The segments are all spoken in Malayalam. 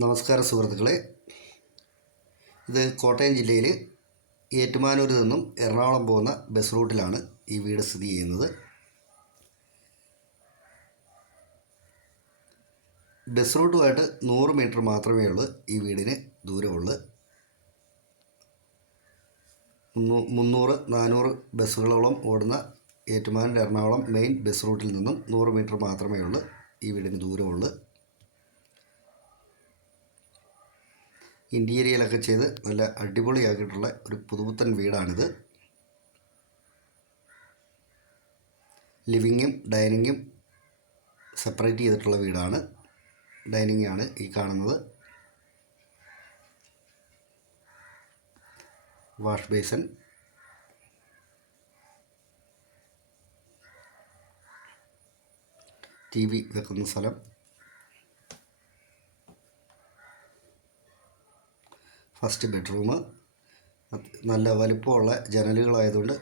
നമസ്കാരം സുഹൃത്തുക്കളെ, ഇത് കോട്ടയം ജില്ലയിൽ ഏറ്റുമാനൂരിൽ നിന്നും എറണാകുളം പോകുന്ന ബസ് റൂട്ടിലാണ് ഈ വീട് സ്ഥിതി ചെയ്യുന്നത്. ബസ് റൂട്ടുമായിട്ട് 100 മീറ്റർ മാത്രമേ ഉള്ളൂ ഈ വീടിന് ദൂരമുള്ളൂ. 300-400 ബസ്സുകളോളം ഓടുന്ന ഏറ്റുമാനൂർ എറണാകുളം മെയിൻ ബസ് റൂട്ടിൽ നിന്നും 100 മീറ്റർ മാത്രമേ ഉള്ളൂ ഈ വീടിന് ദൂരമുള്ളൂ. ഇൻറ്റീരിയലൊക്കെ ചെയ്ത് നല്ല അടിപൊളിയാക്കിയിട്ടുള്ള ഒരു പുതുപുത്തൻ വീടാണിത്. ലിവിങ്ങും ഡൈനിങ്ങും സെപ്പറേറ്റ് ചെയ്തിട്ടുള്ള വീടാണ്. ഡൈനിങ് ആണ് ഈ കാണുന്നത്. വാഷ് ബേസിൻ, TV വെക്കുന്ന സ്ഥലം, ഫസ്റ്റ് ബെഡ്റൂം. നല്ല വലിപ്പമുള്ള ജനലുകളായതുകൊണ്ട്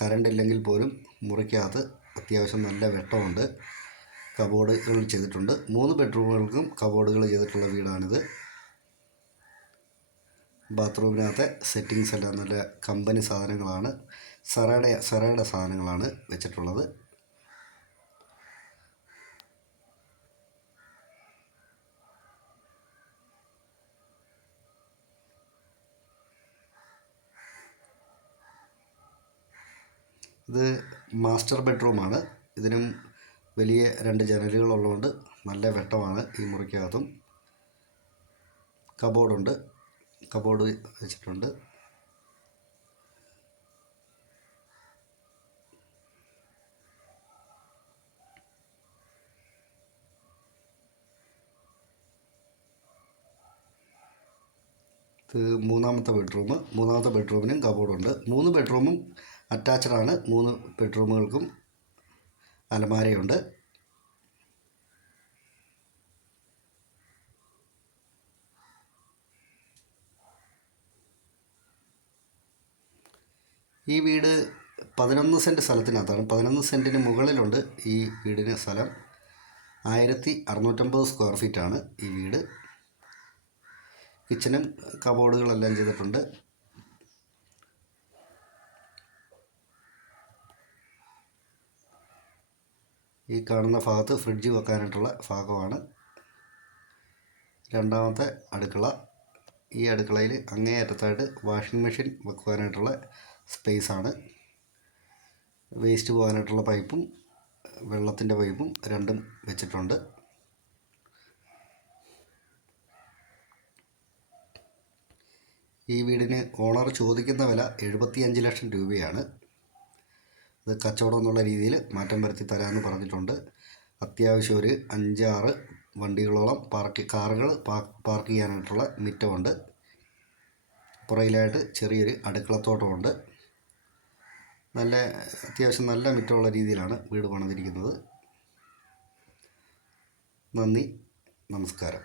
കറണ്ട് ഇല്ലെങ്കിൽ പോലും മുറിക്കകത്ത് അത്യാവശ്യം നല്ല വെട്ടമുണ്ട്. കബോർഡുകൾ ചെയ്തിട്ടുണ്ട്. 3 ബെഡ്റൂമുകൾക്കും കബോർഡുകൾ ചെയ്തിട്ടുള്ള വീടാണിത്. ബാത്റൂമിനകത്തെ സെറ്റിങ്സ് എല്ലാം നല്ല കമ്പനി സാധനങ്ങളാണ്. സെറയുടെ സാധനങ്ങളാണ് വെച്ചിട്ടുള്ളത്. ഇത് മാസ്റ്റർ ബെഡ്റൂമാണ്. ഇതിനും വലിയ 2 ജനലുകളുള്ളതുകൊണ്ട് നല്ല വെട്ടമാണ് ഈ മുറിക്കകത്തും. കബോർഡുണ്ട്, കബോർഡ് വെച്ചിട്ടുണ്ട്. ഇത് മൂന്നാമത്തെ ബെഡ്റൂമിനും കബോർഡുണ്ട്. 3 ബെഡ്റൂമും അറ്റാച്ച്ഡാണ്. 3 ബെഡ്റൂമുകൾക്കും അലമാരയുണ്ട്. ഈ വീട് 11 സെൻറ്റ് സ്ഥലത്തിനകത്താണ്. 11 സെൻറ്റിന് മുകളിലുണ്ട് ഈ വീടിന് സ്ഥലം. 1650 സ്ക്വയർ ഫീറ്റാണ് ഈ വീട്. കിച്ചനും കബോർഡുകളെല്ലാം ചെയ്തിട്ടുണ്ട്. ഈ കാണുന്ന ഭാഗത്ത് ഫ്രിഡ്ജ് വെക്കാനായിട്ടുള്ള ഭാഗമാണ്. രണ്ടാമത്തെ അടുക്കള. ഈ അടുക്കളയിൽ അങ്ങേയറ്റത്തായിട്ട് വാഷിംഗ് മെഷീൻ വെക്കുവാനായിട്ടുള്ള സ്പേസാണ്. വേസ്റ്റ് പോകാനായിട്ടുള്ള പൈപ്പും വെള്ളത്തിൻ്റെ പൈപ്പും രണ്ടും വെച്ചിട്ടുണ്ട്. ഈ വീടിന് ഓണർ ചോദിക്കുന്ന വില 75 ലക്ഷം രൂപയാണ്. ഇത് കച്ചവടം എന്നുള്ള രീതിയിൽ മാറ്റം വരുത്തി തരാമെന്ന് പറഞ്ഞിട്ടുണ്ട്. അത്യാവശ്യം ഒരു 5-6 വണ്ടികളോളം കാറുകൾ പാർക്ക് ചെയ്യാനായിട്ടുള്ള മുറ്റമുണ്ട്. പുറകിലായിട്ട് ചെറിയൊരു അടുക്കളത്തോട്ടമുണ്ട്. അത്യാവശ്യം നല്ല മുറ്റമുള്ള രീതിയിലാണ് വീട് പണിതിരിക്കുന്നത്. നന്ദി, നമസ്കാരം.